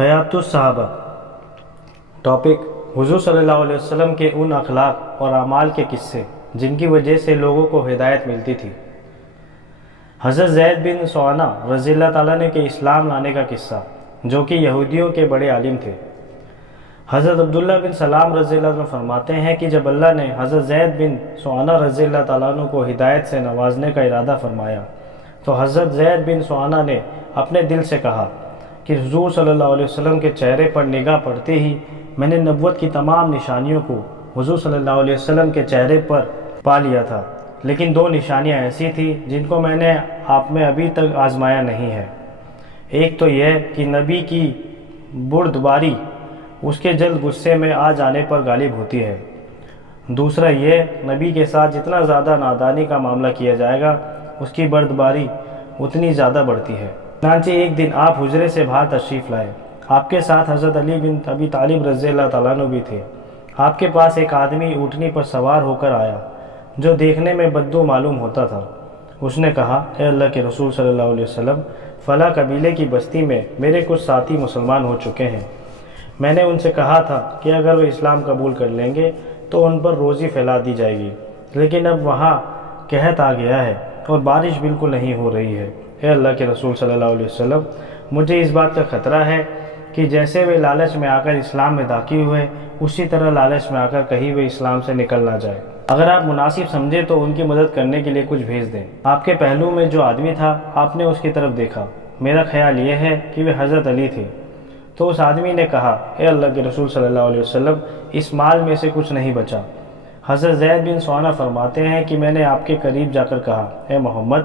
حیات الصحابہ۔ ٹاپک: حضور صلی اللہ علیہ وسلم کے ان اخلاق اور اعمال کے قصے جن کی وجہ سے لوگوں کو ہدایت ملتی تھی۔ حضرت زید بن سوانہ رضی اللہ تعالیٰ نے کے اسلام لانے کا قصہ، جو کہ یہودیوں کے بڑے عالم تھے۔ حضرت عبداللہ بن سلام رضی اللہ عنہ فرماتے ہیں کہ جب اللہ نے حضرت زید بن سوانہ رضی اللہ تعالیٰ عنہ کو ہدایت سے نوازنے کا ارادہ فرمایا تو حضرت زید بن سوانہ نے اپنے دل سے کہا کہ حضور صلی اللہ علیہ وسلم کے چہرے پر نگاہ پڑتے ہی میں نے نبوت کی تمام نشانیوں کو حضور صلی اللہ علیہ وسلم کے چہرے پر پا لیا تھا، لیکن دو نشانیاں ایسی تھیں جن کو میں نے آپ میں ابھی تک آزمایا نہیں ہے۔ ایک تو یہ کہ نبی کی بردباری اس کے جلد غصے میں آ جانے پر غالب ہوتی ہے، دوسرا یہ نبی کے ساتھ جتنا زیادہ نادانی کا معاملہ کیا جائے گا اس کی بردباری اتنی زیادہ بڑھتی ہے۔ چنانچہ ایک دن آپ حجرے سے باہر تشریف لائے، آپ کے ساتھ حضرت علی بن ابی طالب رضی اللہ تعالیٰ عنہ بھی تھے۔ آپ کے پاس ایک آدمی اونٹنی پر سوار ہو کر آیا جو دیکھنے میں بدو معلوم ہوتا تھا۔ اس نے کہا، اے اللہ کے رسول صلی اللہ علیہ وسلم، فلاں قبیلے کی بستی میں میرے کچھ ساتھی مسلمان ہو چکے ہیں۔ میں نے ان سے کہا تھا کہ اگر وہ اسلام قبول کر لیں گے تو ان پر روزی پھیلا دی جائے گی، لیکن اب وہاں قحط آ گیا ہے اور بارش بالکل نہیں ہو رہی ہے۔ اے اللہ کے رسول صلی اللہ علیہ وسلم، مجھے اس بات کا خطرہ ہے کہ جیسے وہ لالچ میں آ کر اسلام میں داخل ہوئے اسی طرح لالچ میں آ کر کہیں وہ اسلام سے نکل نہ جائے۔ اگر آپ مناسب سمجھے تو ان کی مدد کرنے کے لیے کچھ بھیج دیں۔ آپ کے پہلو میں جو آدمی تھا، آپ نے اس کی طرف دیکھا، میرا خیال یہ ہے کہ وہ حضرت علی تھے۔ تو اس آدمی نے کہا، اے اللہ کے رسول صلی اللہ علیہ وسلم، اس مال میں سے کچھ نہیں بچا۔ حضرت زید بن سوانہ فرماتے ہیں کہ میں نے آپ کے قریب جا کر کہا، اے محمد،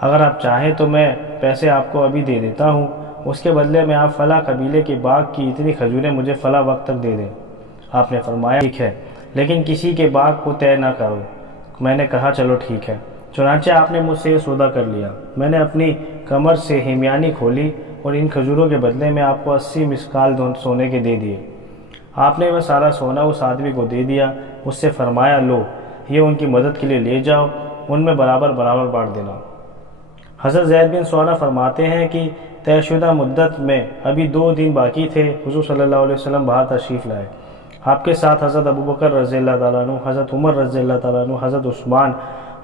اگر آپ چاہیں تو میں پیسے آپ کو ابھی دے دیتا ہوں، اس کے بدلے میں آپ فلاں قبیلے کے باغ کی اتنی کھجوریں مجھے فلاں وقت تک دے دیں۔ آپ نے فرمایا، ٹھیک ہے، لیکن کسی کے باغ کو طے نہ کرو۔ میں نے کہا، چلو ٹھیک ہے۔ چنانچہ آپ نے مجھ سے یہ سودا کر لیا۔ میں نے اپنی کمر سے ہمیانی کھولی اور ان کھجوروں کے بدلے میں آپ کو 80 مسکال سونے کے دے دیے۔ آپ نے وہ سارا سونا اس آدمی کو دے دیا، اس سے فرمایا، لو، یہ ان کی مدد کے لیے لے جاؤ، ان میں برابر برابر بانٹ دینا۔ حضرت زید بن سوانہ فرماتے ہیں کہ طے شدہ مدت میں ابھی 2 دن باقی تھے، حضور صلی اللہ علیہ وسلم باہر تشریف لائے۔ آپ کے ساتھ حضرت ابو بکر رضی اللہ تعالیٰ عنہ، حضرت عمر رضی اللہ تعالیٰ عنہ، حضرت عثمان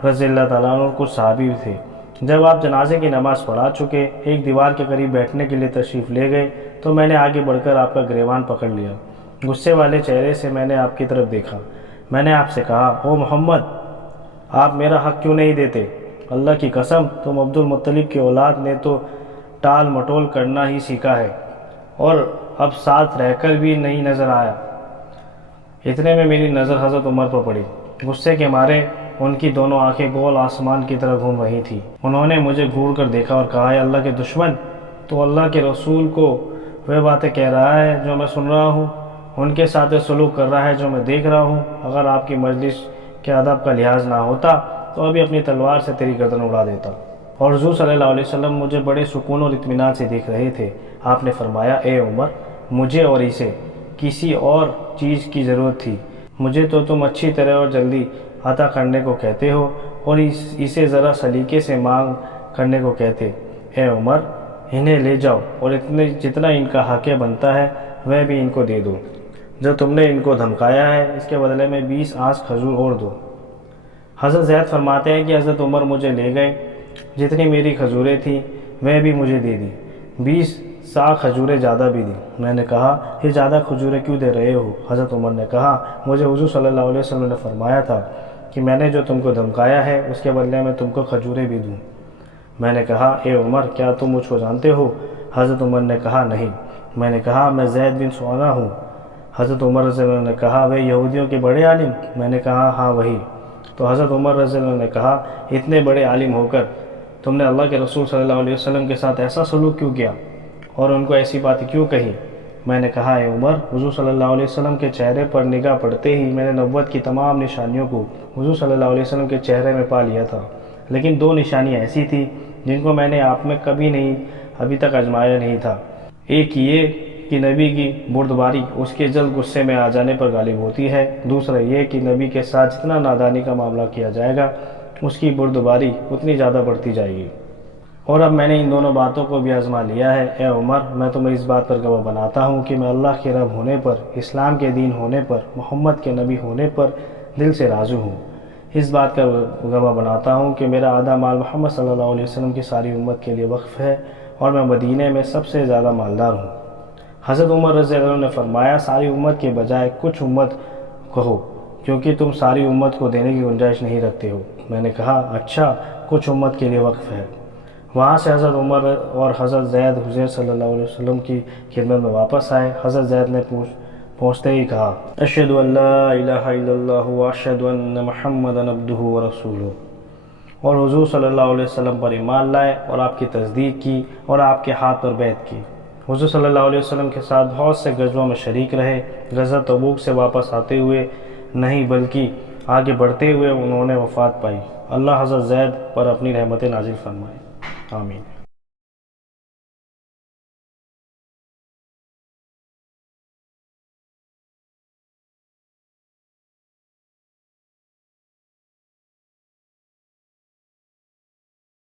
رضی اللہ تعالیٰ عنہ اور کچھ صحابی تھے۔ جب آپ جنازے کی نماز پڑھا چکے ایک دیوار کے قریب بیٹھنے کے لیے تشریف لے گئے تو میں نے آگے بڑھ کر آپ کا گریبان پکڑ لیا۔ غصے والے چہرے سے میں نے آپ کی طرف دیکھا۔ میں نے آپ سے کہا، او محمد، آپ میرا حق کیوں نہیں دیتے؟ اللہ کی قسم، تم عبد المطلب کی اولاد نے تو ٹال مٹول کرنا ہی سیکھا ہے اور اب ساتھ رہ کر بھی نہیں نظر آیا۔ اتنے میں میری نظر حضرت عمر پر پڑی۔ غصے کے مارے ان کی دونوں آنکھیں گول آسمان کی طرح گھوم رہی تھی۔ انہوں نے مجھے گھور کر دیکھا اور کہا، اے اللہ کے دشمن، تو اللہ کے رسول کو وہ باتیں کہہ رہا ہے جو میں سن رہا ہوں، ان کے ساتھ سلوک کر رہا ہے جو میں دیکھ رہا ہوں۔ اگر آپ کی مجلس کے ادب کا لحاظ نہ ہوتا تو ابھی اپنی تلوار سے تیری گردن اڑا دیتا۔ اور حضور صلی اللہ علیہ وسلم مجھے بڑے سکون اور اطمینان سے دیکھ رہے تھے۔ آپ نے فرمایا، اے عمر، مجھے اور اسے کسی اور چیز کی ضرورت تھی؟ مجھے تو تم اچھی طرح اور جلدی عطا کرنے کو کہتے ہو اور اسے ذرا سلیقے سے مانگ کرنے کو کہتے۔ اے عمر، انہیں لے جاؤ اور جتنا ان کا حق بنتا ہے وہ بھی ان کو دے دو۔ جو تم نے ان کو دھمکایا ہے اس کے بدلے میں 20 آنس کھجور اور دو۔ حضرت زید فرماتے ہیں کہ حضرت عمر مجھے لے گئے، جتنی میری کھجوریں تھیں وہ بھی مجھے دے دی، 20 سا کھجوریں زیادہ بھی دی۔ میں نے کہا، یہ زیادہ کھجوریں کیوں دے رہے ہو؟ حضرت عمر نے کہا، مجھے حضور صلی اللہ علیہ وسلم نے فرمایا تھا کہ میں نے جو تم کو دھمکایا ہے اس کے بدلے میں تم کو کھجوریں بھی دوں۔ میں نے کہا، اے عمر، کیا تم مجھ کو جانتے ہو؟ حضرت عمر نے کہا، نہیں۔ میں نے کہا، میں زید بن سوانہ ہوں۔ حضرت عمر رضی اللہ عنہ نے کہا، وہ یہودیوں کے بڑے عالم؟ میں نے کہا، ہاں وہی۔ تو حضرت عمر رضی اللہ عنہ نے کہا، اتنے بڑے عالم ہو کر تم نے اللہ کے رسول صلی اللہ علیہ وسلم کے ساتھ ایسا سلوک کیوں کیا اور ان کو ایسی باتیں کیوں کہی؟ میں نے کہا، اے عمر، حضور صلی اللہ علیہ وسلم کے چہرے پر نگاہ پڑتے ہی میں نے نبوت کی تمام نشانیوں کو حضور صلی اللہ علیہ وسلم کے چہرے میں پا لیا تھا، لیکن 2 نشانیاں ایسی تھیں جن کو میں نے آپ میں ابھی تک آزمایا نہیں تھا۔ ایک یہ کہ نبی کی بردباری اس کے جلد غصے میں آ جانے پر غالب ہوتی ہے، دوسرا یہ کہ نبی کے ساتھ جتنا نادانی کا معاملہ کیا جائے گا اس کی بردباری اتنی زیادہ بڑھتی جائے گی۔ اور اب میں نے ان دونوں باتوں کو بھی آزما لیا ہے۔ اے عمر، میں تمہیں اس بات پر گواہ بناتا ہوں کہ میں اللہ کے رب ہونے پر، اسلام کے دین ہونے پر، محمد کے نبی ہونے پر دل سے راضی ہوں۔ اس بات کا گواہ بناتا ہوں کہ میرا آدھا مال محمد صلی اللہ علیہ وسلم کی ساری امت کے لیے وقف ہے اور میں مدینے میں سب سے زیادہ مالدار ہوں۔ حضرت عمر رضی اللہ عنہ نے فرمایا، ساری امت کے بجائے کچھ امت کہو، کیونکہ تم ساری امت کو دینے کی گنجائش نہیں رکھتے ہو۔ میں نے کہا، اچھا، کچھ امت کے لیے وقف ہے۔ وہاں سے حضرت عمر اور حضرت زید حضور صلی اللہ علیہ وسلم کی خدمت میں واپس آئے۔ حضرت زید نے پہنچتے ہی کہا، اشہد ان لا الہ الا اللہ واشہد ان محمدا عبدہ ورسولہ، اور حضور صلی اللہ علیہ وسلم پر ایمان لائے اور آپ کی تصدیق کی اور آپ کے ہاتھ پر بیعت کی۔ حضور صلی اللہ علیہ وسلم کے ساتھ بہت سے غزووں میں شریک رہے۔ غزوہ تبوک سے واپس آتے ہوئے نہیں بلکہ آگے بڑھتے ہوئے انہوں نے وفات پائی۔ اللہ حضرت زید پر اپنی رحمت نازل فرمائے، آمین۔